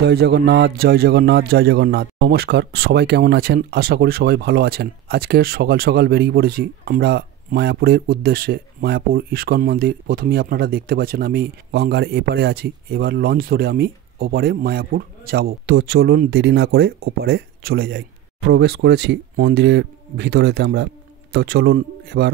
জয় জগন্নাথ, জয় জগন্নাথ, জয় জগন্নাথ। নমস্কার, সবাই কেমন আছেন? আশা করি সবাই ভালো আছেন। আজকে সকাল সকাল বেরিয়ে পড়েছি আমরা মায়াপুরের উদ্দেশ্যে। মায়াপুর ইস্কন মন্দির প্রথমেই আপনারা দেখতে পাচ্ছেন আমি গঙ্গার এপারে আছি। এবার লঞ্চ ধরে আমি ওপারে মায়াপুর যাব। তো চলুন দেরি না করে ওপারে চলে যাই। প্রবেশ করেছি মন্দিরের ভিতরেতে আমরা। তো চলুন এবার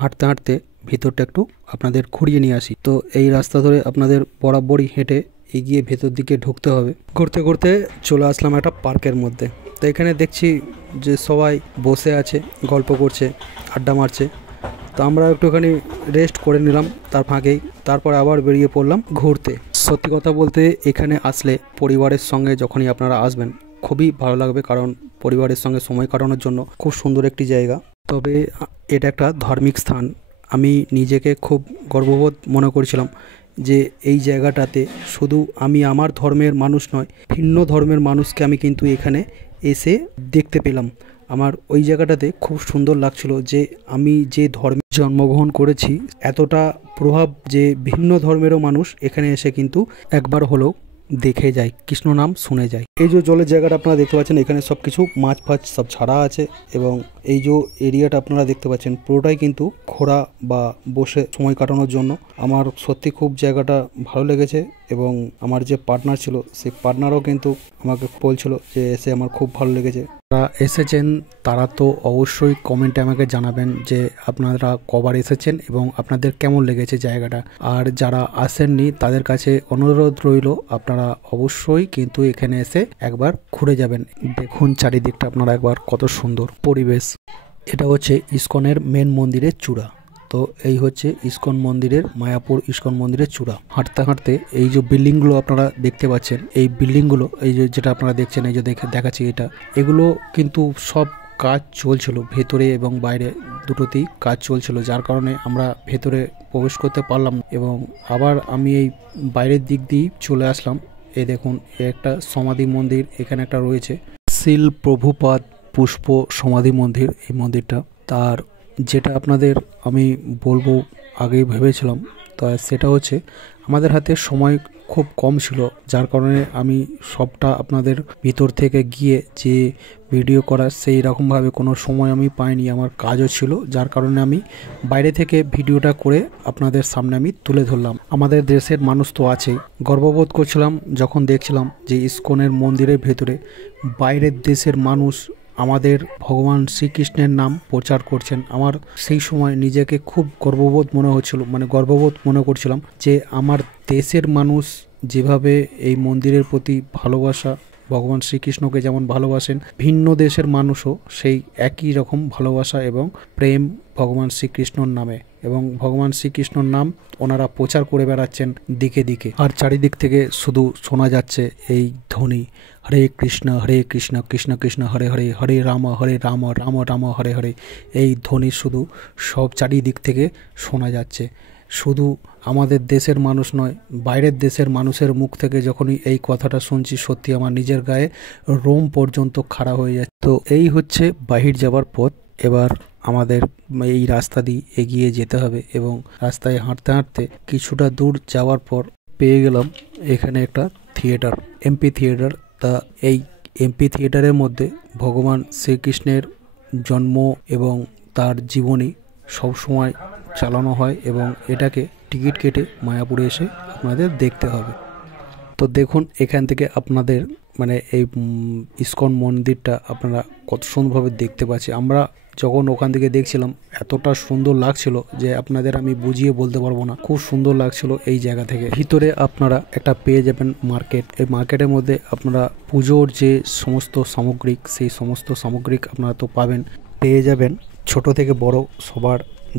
হাঁটতে হাঁটতে ভিতরটা একটু আপনাদের ঘুরিয়ে নিয়ে আসি। তো এই রাস্তা ধরে আপনাদের বরাবরই হেঁটে এগিয়ে ভেতর দিকে ঢুকতে হবে। ঘুরতে ঘুরতে চলে আসলাম একটা পার্কের মধ্যে। তো এখানে দেখছি যে সবাই বসে আছে, গল্প করছে, আড্ডা মারছে। তো আমরা একটুখানি রেস্ট করে নিলাম তার ফাঁকেই। তারপর আবার বেরিয়ে পড়লাম ঘুরতে। সত্যি কথা বলতে এখানে আসলে পরিবারের সঙ্গে যখনই আপনারা আসবেন খুবই ভালো লাগবে, কারণ পরিবারের সঙ্গে সময় কাটানোর জন্য খুব সুন্দর একটি জায়গা। তবে এটা একটা ধার্মিক স্থান। আমি নিজেকে খুব গর্ববোধ মনে করছিলাম যে এই জায়গাটাতে শুধু আমি আমার ধর্মের মানুষ নয়, ভিন্ন ধর্মের মানুষকে আমি কিন্তু এখানে এসে দেখতে পেলাম। আমার ওই জায়গাটাতে খুব সুন্দর লাগছিল যে আমি যে ধর্মে জন্মগ্রহণ করেছি এতটা প্রভাব যে ভিন্ন ধর্মেরও মানুষ এখানে এসে কিন্তু একবার হলেও দেখে যায়, কৃষ্ণ নাম শুনে যায়। এই যে জলের জায়গাটা আপনারা দেখতে পাচ্ছেন, এখানে সব কিছু মাছ ফাছ সব ছাড়া আছে এবং এই যে এরিয়াটা আপনারা দেখতে পাচ্ছেন পুরোটাই কিন্তু ঘোরা বা বসে সময় কাটানোর জন্য। আমার সত্যি খুব জায়গাটা ভালো লেগেছে এবং আমার যে পার্টনার ছিল সেই পার্টনারও কিন্তু আমাকে বলছিল যে এসে আমার খুব ভালো লেগেছে। যারা এসেছেন তারা তো অবশ্যই কমেন্টে আমাকে জানাবেন যে আপনারা কবার এসেছেন এবং আপনাদের কেমন লেগেছে জায়গাটা। আর যারা আসেননি তাদের কাছে অনুরোধ রইল আপনারা অবশ্যই কিন্তু এখানে এসে একবার ঘুরে যাবেন। দেখুন চারিদিকটা আপনারা একবার কত সুন্দর পরিবেশ। এটা হচ্ছে ইস্কনের মেন মন্দিরের চূড়া। তো এই হচ্ছে ইস্কন মন্দিরের, মায়াপুর ইস্কন মন্দিরের চূড়া। হাঁটতে হাঁটতে এই যে বিল্ডিংগুলো আপনারা দেখতে পাচ্ছেন, এই বিল্ডিংগুলো এই যে যেটা আপনারা দেখছেন, এই যে দেখাচ্ছি এটা, এগুলো কিন্তু সব কাজ চলছিল ভেতরে এবং বাইরে দুটোতেই কাজ চলছিল, যার কারণে আমরা ভেতরে প্রবেশ করতে পারলাম এবং আবার আমি এই বাইরের দিক দিয়ে চলে আসলাম। এই দেখুন একটা সমাধি মন্দির এখানে একটা রয়েছে, শিল প্রভুপাদ পুষ্প সমাধি মন্দির। এই মন্দিরটা তার যেটা আপনাদের আমি বলবো আগেই ভেবেছিলাম, তা সেটা হচ্ছে আমাদের হাতে সময় খুব কম ছিল, যার কারণে আমি সবটা আপনাদের ভিতর থেকে গিয়ে যে ভিডিও করার সেই রকমভাবে কোনো সময় আমি পাইনি। আমার কাজও ছিল, যার কারণে আমি বাইরে থেকে ভিডিওটা করে আপনাদের সামনে আমি তুলে ধরলাম। আমাদের দেশের মানুষ তো আছেই, গর্ববোধ করছিলাম যখন দেখছিলাম যে ইস্কনের মন্দিরের ভেতরে বাইরের দেশের মানুষ আমাদের ভগবান শ্রীকৃষ্ণের নাম প্রচার করছেন। আমার সেই সময় নিজেকে খুব গর্ববোধ মনে হচ্ছিল, গর্ববোধ মনে করছিলাম যে আমার দেশের মানুষ যেভাবে এই মন্দিরের প্রতি ভালোবাসা, ভগবান শ্রীকৃষ্ণকে যেমন ভালোবাসেন, ভিন্ন দেশের মানুষও সেই একই রকম ভালোবাসা এবং প্রেম ভগবান শ্রীকৃষ্ণর নামে, এবং ভগবান কৃষ্ণর নাম ওনারা প্রচার করে বেড়াচ্ছেন দিকে দিকে। আর চারিদিক থেকে শুধু শোনা যাচ্ছে এই ধ্বনি, হরে কৃষ্ণ কৃষ্ণ কৃষ্ণ হরে হরে, হরে রাম রাম রাম হরে হরে। এই ধ্বনি শুধু সব চারিদিক থেকে শোনা যাচ্ছে। শুধু আমাদের দেশের মানুষ নয়, বাইরের দেশের মানুষের মুখ থেকে যখনই এই কথাটা শুনছি সত্যি আমার নিজের গায়ে রোম পর্যন্ত খাড়া হয়ে যাচ্ছে। তো এই হচ্ছে বাহির যাবার পথ। এবার আমাদের এই রাস্তা দিয়ে এগিয়ে যেতে হবে এবং রাস্তায় হাঁটতে হাঁটতে কিছুটা দূর যাওয়ার পর পেয়ে গেলাম এখানে একটা থিয়েটার, এমপি থিয়েটার। তা এই এমপি থিয়েটারের মধ্যে ভগবান শ্রীকৃষ্ণের জন্ম এবং তার জীবনী সবসময় চালানো হয় এবং এটাকে টিকিট কেটে মায়াপুরে এসে আপনাদের দেখতে হবে। তো দেখুন এখান থেকে আপনাদের এই ইস্কন মন্দিরটা আপনারা কত সুন্দরভাবে দেখতে পাচ্ছি। আমরা যখন ওখান থেকে দেখছিলাম এতটা সুন্দর লাগছিল যে আপনাদের আমি বুঝিয়ে বলতে পারবো না, খুব সুন্দর লাগছিল এই জায়গা থেকে। ভিতরে আপনারা একটা পেয়ে যাবেন মার্কেট। এই মার্কেটের মধ্যে আপনারা পুজোর যে সমস্ত সামগ্রিক, সেই সমস্ত সামগ্রিক আপনারা তো পাবেন, পেয়ে যাবেন ছোট থেকে বড় সবার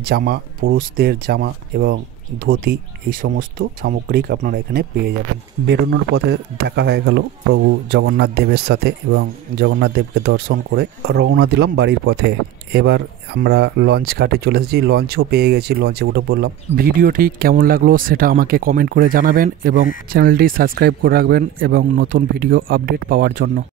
জামা, পুরুষদের জামা এবং ধুতি, এই সমস্ত সামগ্রিক আপনারা এখানে পেয়ে যাবেন। বেরোনোর পথে দেখা হয়ে গেল প্রভু জগন্নাথ দেবের সাথে এবং জগন্নাথ দেবকে দর্শন করে রওনা দিলাম বাড়ির পথে। এবার আমরা লঞ্চ ঘাটে চলে এসেছি, লঞ্চও পেয়ে গেছি, লঞ্চে উঠে পড়লাম। ভিডিওটি কেমন লাগলো সেটা আমাকে কমেন্ট করে জানাবেন এবং চ্যানেলটি সাবস্ক্রাইব করে রাখবেন এবং নতুন ভিডিও আপডেট পাওয়ার জন্য।